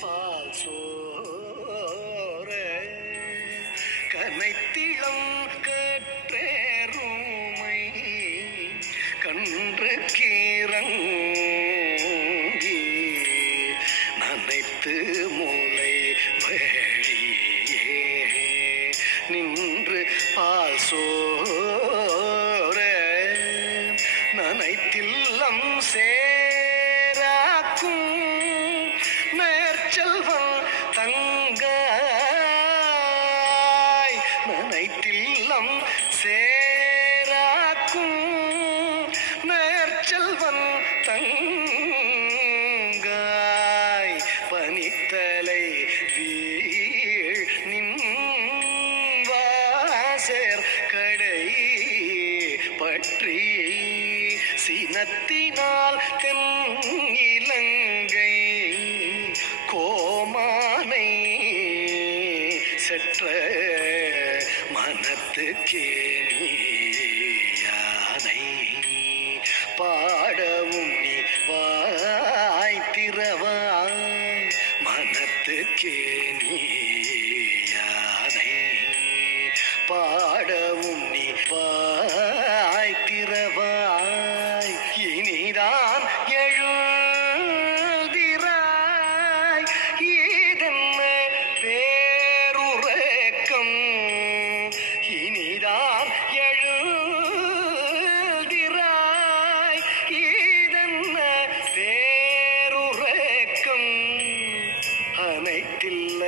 பால் சோர கனைத்திளம் கற்றேருமை கன்று கீரங்கி நனைத்து மூளை வழியே நின்று பால் சோர நனைத்தில்லம் சேராக்கும் நேர்ச்செல்வன் தங்காய் நனைத்தில்லம் சேராக்கும் நேர்ச்செல்வன் தங்காய் பனித்தலை வீழ் நின் வாசர் கடை பற்றி சினத்தினால் தென் இலங்கை கோமானை செற்ற மனத்துக்கே யானை பாடவும் நீ வாய் திறவாய் மனத்துக்கே யானை பாடவும் நீ வாய் திறவாய் இனிதான் எழுதிராய் இதென்ன பேருறக்கம் இனிதான் எழுதிராய் இதென்ன பேருறக்கம் அனைத்தில்ல